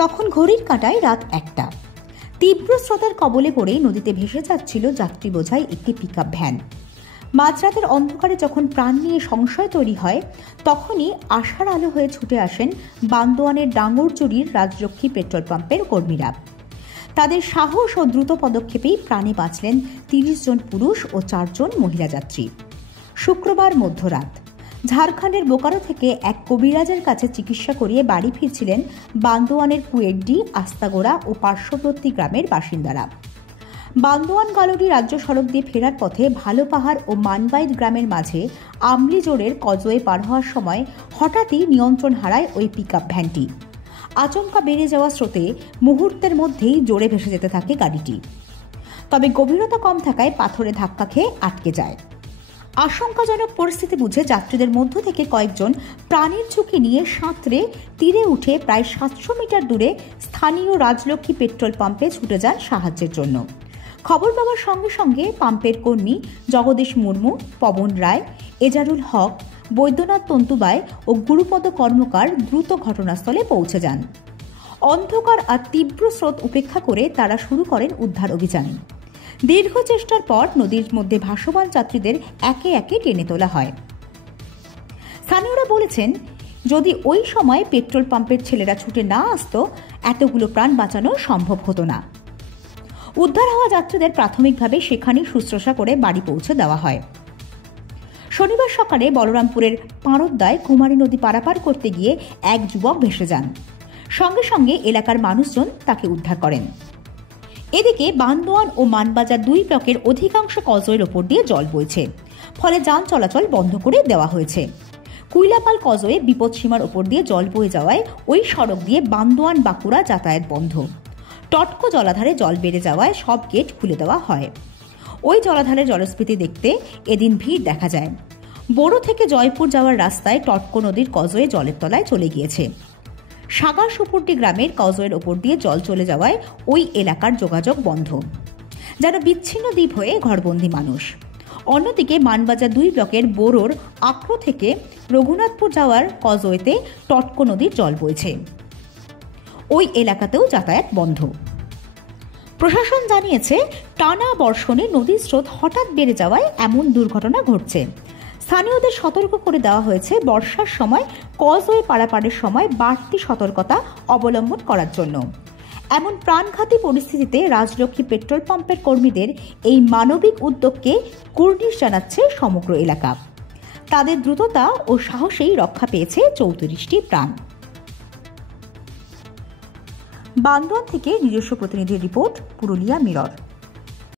তখন ঘড়ির কাঁটায় রাত 1টা। তীব্র স্রোতের কবলে পড়ে নদীতে ভেসে যাচ্ছিল যাত্রী বোঝাই একটি পিকআপ ভ্যান। মাঝরাতের অন্ধকারে যখন প্রাণ নিয়ে সংশয় তৈরি হয়, তখনই আশার আলো হয়ে ছুটে আসেন বান্দোয়ানের ডাঙ্গরজুড়ির রাজলক্ষ্মী পেট্রোল পাম্পের কর্মীরা। তাদের সাহস ও দ্রুত পদক্ষেপেই প্রাণে বাঁচলেন 30 জন পুরুষ ও 4 জন মহিলা যাত্রী। শুক্রবার মধ্যরাত ঝাড়খণ্ডের বোকারো থেকে এক কবিরাজের কাছে চিকিৎসা করিয়ে বাড়ি ফিরছিলেন বান্দোয়ানের কুয়েড্ডি, আস্তাগোড়া ও পার্শ্ববর্তী গ্রামের বাসিন্দারা। বান্দোয়ান গালুডি রাজ্য সড়ক দিয়ে ফেরার পথে ভালো পাহাড় ও মানবাইদ গ্রামের মাঝে আমলিজোড়ের কজোয়ে পার হওয়ার সময় হঠাৎই নিয়ন্ত্রণ হারায় ওই পিকআপ ভ্যানটি। আচমকা বেড়ে যাওয়া স্রোতে মুহূর্তের মধ্যেই জোরে ভেসে যেতে থাকে গাড়িটি। তবে গভীরতা কম থাকায় পাথরে ধাক্কা খেয়ে আটকে যায়। আশঙ্কাজনক পরিস্থিতি বুঝে যাত্রীদের মধ্য থেকে কয়েকজন প্রাণের ঝুঁকি নিয়ে সাঁতরে তীরে উঠে প্রায় 700 মিটার দূরে স্থানীয় রাজলক্ষ্মী পেট্রোল পাম্পে ছুটে যান সাহায্যের জন্য। খবর পাওয়ার সঙ্গে সঙ্গে পাম্পের কর্মী জগদীশ মুর্মু, পবন রায়, এজারুল হক, বৈদ্যনাথ তন্তুবাই ও গুরুপদ কর্মকার দ্রুত ঘটনাস্থলে পৌঁছে যান। অন্ধকার আর তীব্র স্রোত উপেক্ষা করে তারা শুরু করেন উদ্ধার অভিযান। দীর্ঘ চেষ্টার পর নদীর মধ্যে ভাসমান যাত্রীদের একে একে টেনে তোলা হয়। স্থানীয়রা বলেছেন, যদি ওই সময় পেট্রোল পাম্পের ছেলেরা ছুটে না আসতো, এতগুলো প্রাণ বাঁচানো সম্ভব হতো না। উদ্ধার হওয়া যাত্রীদের প্রাথমিকভাবে সেখানেই শুশ্রূষা করে বাড়ি পৌঁছে দেওয়া হয়। শনিবার সকালে বলরামপুরের পাঁড়দায় কুমারী নদী পারাপার করতে গিয়ে এক যুবক ভেসে যান। সঙ্গে সঙ্গে এলাকার মানুষজন তাকে উদ্ধার করেন। এদিকে বান্দোয়ান ও মানবাজার 2 ব্লকের অধিকাংশ কজওয়ের ওপর দিয়ে জল বইছে, ফলে যান চলাচল বন্ধ করে দেওয়া হয়েছে। কুইলাপাল কজওয়ে বিপদসীমার ওপর দিয়ে জল বয়ে যাওয়ায় ওই সড়ক দিয়ে বান্দোয়ান বাঁকুড়া যাতায়াত বন্ধ। টটকো জলাধারে জল বেড়ে যাওয়ায় সব গেট খুলে দেওয়া হয়। ওই জলাধারের জলস্ফীতি দেখতে এদিন ভিড় দেখা যায়। বোরো থেকে জয়পুর যাওয়ার রাস্তায় টটকো নদীর কজওয়ে জলের তলায় চলে গিয়েছে। সাগার সুপুরটি গ্রামের কজওয়ের ওপর দিয়ে জল চলে যাওয়ায় ওই এলাকার যোগাযোগ বন্ধ, যেন বিচ্ছিন্ন দ্বীপ হয়ে ঘরবন্দি মানুষ। অন্যদিকে মানবাজার 2 ব্লকের বোরোর আক্রো থেকে রঘুনাথপুর যাওয়ার কজওয়েতে টটকো নদীর জল বইছে। ওই এলাকাতেও যাতায়াত বন্ধ। প্রশাসন জানিয়েছে, টানা বর্ষণে নদীর স্রোত হঠাৎ বেড়ে যাওয়ায় এমন দুর্ঘটনা ঘটছে। স্থানীয়দের সতর্ক করে দেওয়া হয়েছে বর্ষার সময় কজওয়ে পারাপারের সময় বাড়তি সতর্কতা অবলম্বন করার জন্য। এমন প্রাণঘাতী পরিস্থিতিতে রাজলক্ষ্মী পেট্রোল পাম্পের কর্মীদের এই মানবিক উদ্যোগকে কুর্নিশ জানাচ্ছে সমগ্র এলাকা। তাদের দ্রুততা ও সাহসেই রক্ষা পেয়েছে 34টি প্রাণ। বান্দোয়ান থেকে নিজস্ব প্রতিনিধির রিপোর্ট, পুরুলিয়া মিরর।